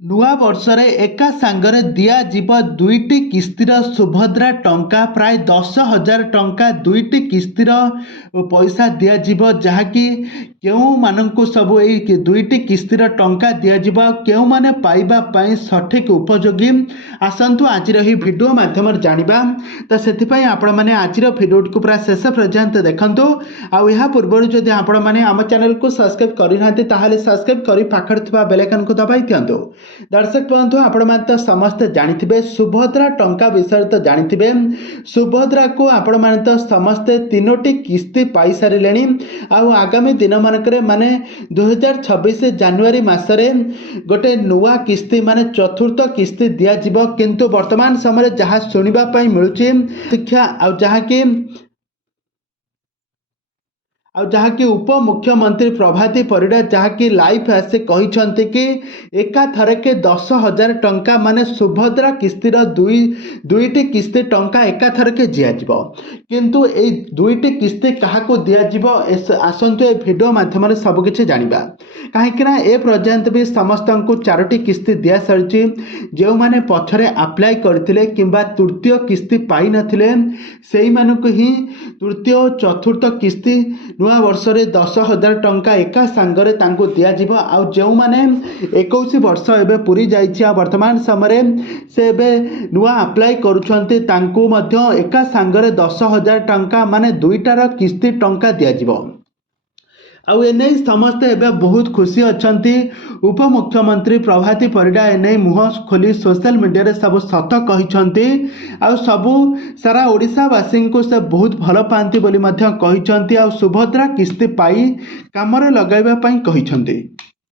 ନୂଆ ବର୍ଷରେ ଏକା ସାଙ୍ଗରେ ଦିଆଯିବ ଦୁଇଟି କିସ୍ତିର ସୁଭଦ୍ରା ଟଙ୍କା ପ୍ରାୟ 10,000 ଟଙ୍କା ଦୁଇଟି କିସ୍ତିର ପଇସା ଦିଆଯିବ, ଯାହାକି କେଉଁମାନଙ୍କୁ ସବୁ ଏଇ ଦୁଇଟି କିସ୍ତିର ଟଙ୍କା ଦିଆଯିବ ଆଉ କେଉଁମାନେ ପାଇବା ପାଇଁ ସଠିକ୍ ଉପଯୋଗୀ, ଆସନ୍ତୁ ଆଜିର ଏହି ଭିଡ଼ିଓ ମାଧ୍ୟମରେ ଜାଣିବା। ତ ସେଥିପାଇଁ ଆପଣମାନେ ଆଜିର ଭିଡ଼ିଓଟିକୁ ପୁରା ଶେଷ ପର୍ଯ୍ୟନ୍ତ ଦେଖନ୍ତୁ। ଆଉ ଏହା ପୂର୍ବରୁ ଯଦି ଆପଣମାନେ ଆମ ଚ୍ୟାନେଲକୁ ସବସ୍କ୍ରାଇବ୍ କରିନାହାନ୍ତି ତାହେଲେ ସବସ୍କ୍ରାଇବ୍ କରି ପାଖରେ ଥିବା ବେଲ୍ ଆଇକନକୁ ଦବାଇ ଦିଅନ୍ତୁ। दर्शक बंधु आपण तो समस्ते जानिथिबे सुभद्रा टंका विषय तो जानिथिबे। सुभद्रा को आपण माने तो समस्ते तीनोटी किस्ती पाई सारिलेनी। आउ आगामी दिन मानकरे माने 2026 जनवरी मासरे गोटे नुआ किस्ती माने चतुर्थ किस्ती दिया जिवो, किंतु वर्तमान समय जहाँ सुनिबा पई मिलुची शिक्षा आउ जहाँकि उप मुख्यमंत्री प्रभाती परिडा जहाँकि लाइव आसे कहिसंती कि एका थरके 10,000 टंका माने सुभद्रा किस्तीर दुईटी किस्ती टंका एका थरके दियाजिवो, किंतु एई दुईटी किस्ती काहाको दियाजिवो आसंतु ए भिडियो माध्यम सब किछि जानिबा। काहेकि ना ए पर्यंत भी समस्त को 4टी किस्ती दिया सारिछि। जो माने पछरे अप्लाई करथिले किंबा तृतीय किस्ती पाई नथिले सेही मानको ही तृतीय और चतुर्थ किस्ती नुआ वर्ष रे 10,000 टंका एका सांगरे तांको दिया जिवो। आउ जो माने 21 वर्ष एबे पूरी जाइछि आ वर्तमान समय से एबे नुआ अप्लाई करूछंती तांको मध्य एका सांगरे 10,000 टंका माने दुईटार किस्ती टंका दिया जिवो। आउ एने समस्ते एबे बहुत खुशी अछंती। उप मुख्यमंत्री प्रभाती परिडा एने मुह खोली सोशल मीडिया रे सब सत कहिसंती। आउ सबु सारा ओडिशा वासी को से बहुत भल पांती बोली मध्य कहिसंती। आउ सुभद्रा किस्ती पाई कामरे लगाइबा पई कहिसंती।